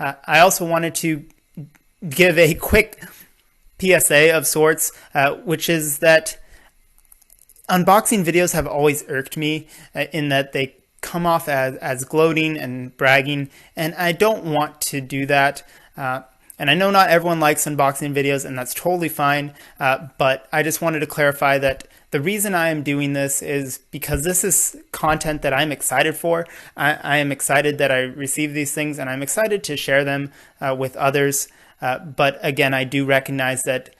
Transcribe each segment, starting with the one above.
I also wanted to give a quick PSA of sorts, which is that unboxing videos have always irked me in that they come off as gloating and bragging, and I don't want to do that. And I know not everyone likes unboxing videos, and that's totally fine, but I just wanted to clarify that the reason I am doing this is because this is content that I'm excited for. I am excited that I receive these things, and I'm excited to share them with others. But again, I do recognize that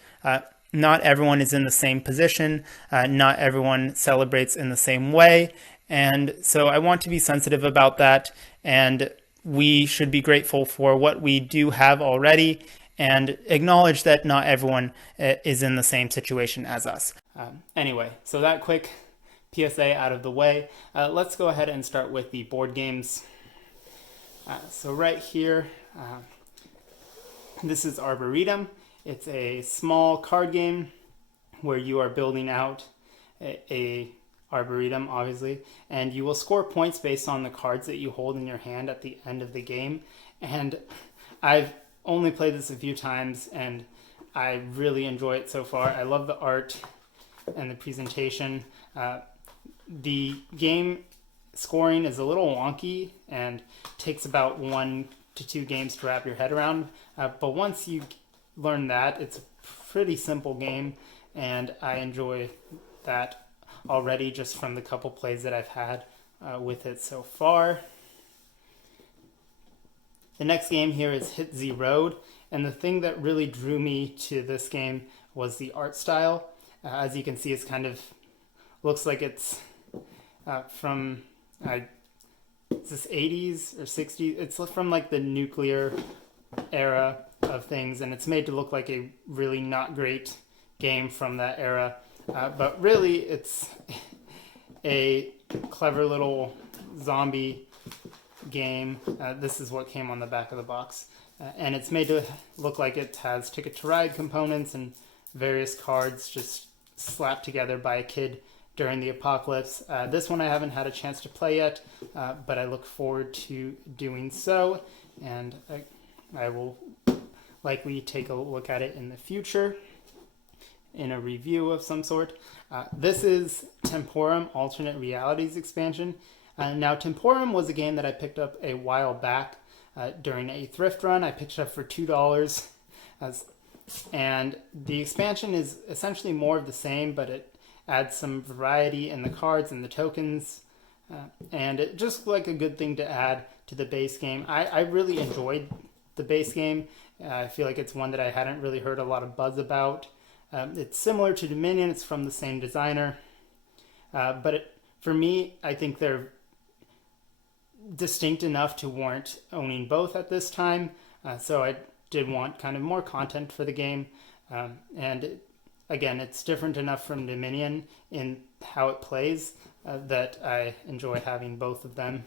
not everyone is in the same position. Not everyone celebrates in the same way. And so I want to be sensitive about that. And we should be grateful for what we do have already and acknowledge that not everyone is in the same situation as us. Anyway, so that quick PSA out of the way, let's go ahead and start with the board games. So right here, this is Arboretum. It's a small card game where you are building out a Arboretum, obviously, and you will score points based on the cards that you hold in your hand at the end of the game. And I've only played this a few times, and I really enjoy it so far. I love the art and the presentation. The game scoring is a little wonky and takes about 1 to 2 games to wrap your head around. But once you learn that, it's a pretty simple game, and I enjoy that already just from the couple plays that I've had with it so far. The next game here is Hit Z Road, and the thing that really drew me to this game was the art style. As you can see, it's kind of looks like it's from is this 80s or 60s? It's from like the nuclear era of things, and it's made to look like a really not great game from that era. But really, it's a clever little zombie game. This is what came on the back of the box. And it's made to look like it has Ticket to Ride components and various cards just slapped together by a kid during the apocalypse. This one I haven't had a chance to play yet, but I look forward to doing so. And I will likely take a look at it in the future in a review of some sort. This is Temporum Alternate Realities expansion. Now, Temporum was a game that I picked up a while back during a thrift run. I picked it up for $2. And the expansion is essentially more of the same, but it adds some variety in the cards and the tokens. And it just like a good thing to add to the base game. I really enjoyed the base game. I feel like it's one that I hadn't really heard a lot of buzz about. It's similar to Dominion. It's from the same designer. But for me, I think they're distinct enough to warrant owning both at this time. So I did want kind of more content for the game. Again, it's different enough from Dominion in how it plays that I enjoy having both of them.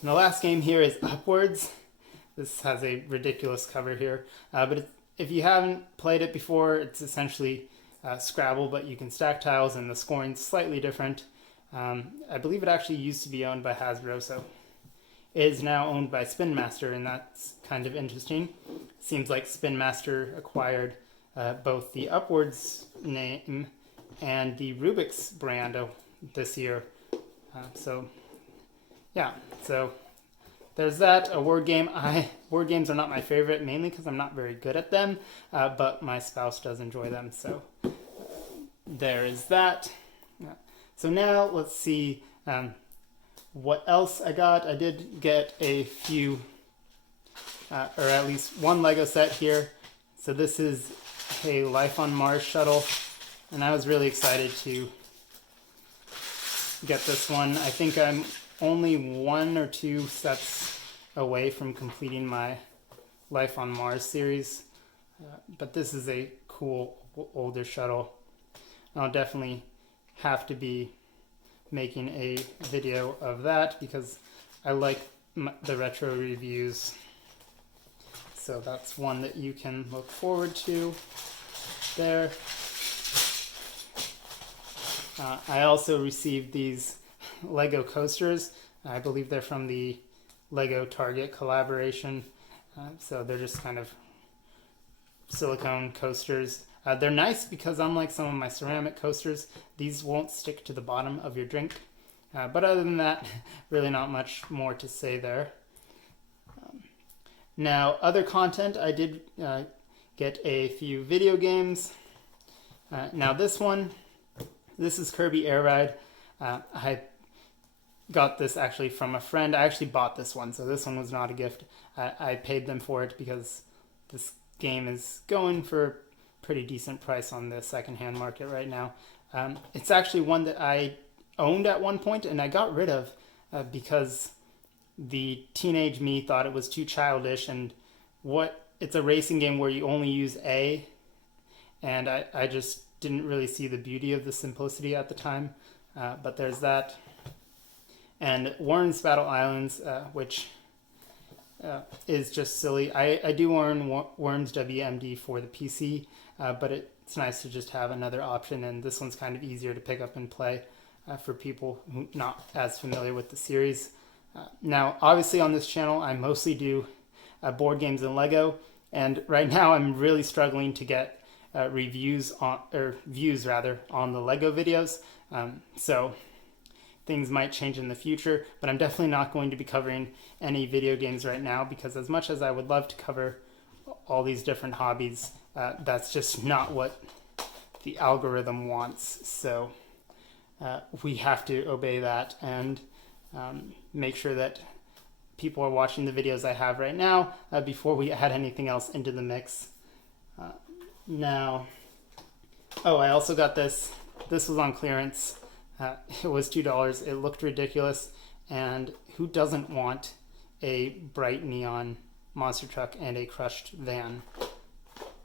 And the last game here is Upwards. This has a ridiculous cover here. But if you haven't played it before, it's essentially Scrabble, but you can stack tiles and the scoring's slightly different. I believe it actually used to be owned by Hasbro, so it is now owned by Spin Master, and that's kind of interesting. Seems like Spin Master acquired both the Upwards name and the Rubik's brand this year. So there's that. A word game. Word games are not my favorite, mainly because I'm not very good at them, but my spouse does enjoy them, so there is that. So now let's see what else I got. I did get a few, or at least one Lego set here. So this is a Life on Mars shuttle, and I was really excited to get this one. I think I'm only 1 or 2 steps away from completing my Life on Mars series, but this is a cool older shuttle. I'll definitely have to be making a video of that because I like the retro reviews. So that's one that you can look forward to there. I also received these Lego coasters. I believe they're from the Lego Target collaboration. So they're just kind of silicone coasters. They're nice because unlike some of my ceramic coasters, these won't stick to the bottom of your drink. But other than that, really not much more to say there. Now, other content, I did get a few video games. Now this is Kirby Air Ride. I got this actually from a friend. I actually bought this one, so this one was not a gift. I paid them for it because this game is going for a pretty decent price on the secondhand market right now. It's actually one that I owned at one point and I got rid of because the teenage me thought it was too childish, and it's a racing game where you only use A, and I just didn't really see the beauty of the simplicity at the time. But there's that. And Warren's Battle Islands, which is just silly. I do own Worms WMD for the PC, but it's nice to just have another option, and this one's kind of easier to pick up and play for people who are not as familiar with the series. Now, obviously on this channel, I mostly do board games and Lego, and right now I'm really struggling to get views on the Lego videos. So things might change in the future, but I'm definitely not going to be covering any video games right now because as much as I would love to cover all these different hobbies, that's just not what the algorithm wants. So we have to obey that and make sure that people are watching the videos I have right now before we add anything else into the mix. Now, I also got this. This was on clearance. It was $2. It looked ridiculous, and who doesn't want a bright neon monster truck and a crushed van?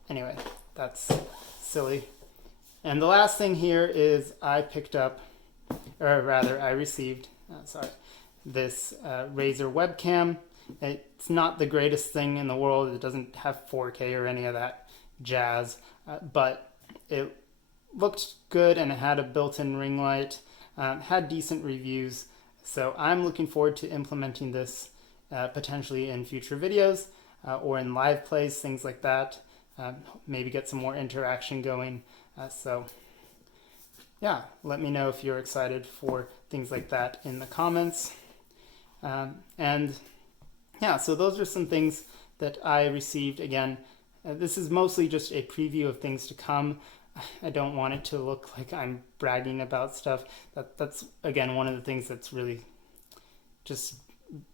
Anyway, that's silly. And the last thing here is I received this Razer webcam. It's not the greatest thing in the world. It doesn't have 4K or any of that jazz, but it looked good and it had a built-in ring light, had decent reviews. So I'm looking forward to implementing this potentially in future videos or in live plays, things like that. Maybe get some more interaction going. So yeah, let me know if you're excited for things like that in the comments. And yeah, so those are some things that I received. Again, this is mostly just a preview of things to come. I don't want it to look like I'm bragging about stuff. That's again one of the things that's really just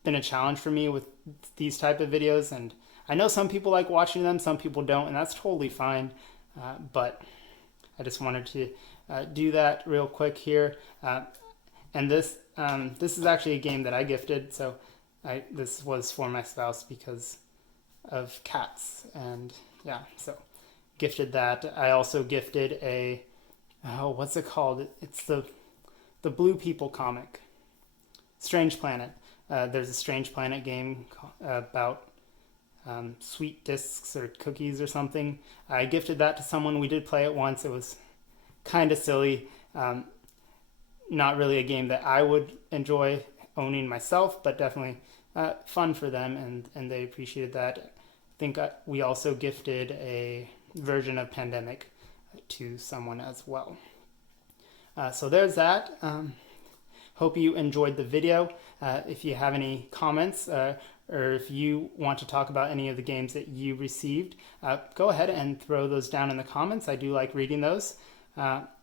been a challenge for me with these type of videos. And I know some people like watching them, some people don't, and that's totally fine. But I just wanted to do that real quick here. And this is actually a game that I gifted. So this was for my spouse because of cats, and yeah, so gifted that. I also gifted a what's it called? It's the Blue People comic, Strange Planet. There's a Strange Planet game about sweet discs or cookies or something. I gifted that to someone. We did play it once. It was kind of silly. Not really a game that I would enjoy owning myself, but definitely fun for them, and they appreciated that. I think we also gifted a version of Pandemic to someone as well. So there's that. Hope you enjoyed the video. If you have any comments or if you want to talk about any of the games that you received, go ahead and throw those down in the comments. I do like reading those.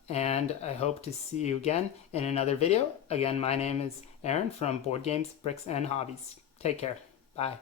And I hope to see you again in another video. Again, my name is Aaron from Board Games, Bricks, and Hobbies. Take care. Bye.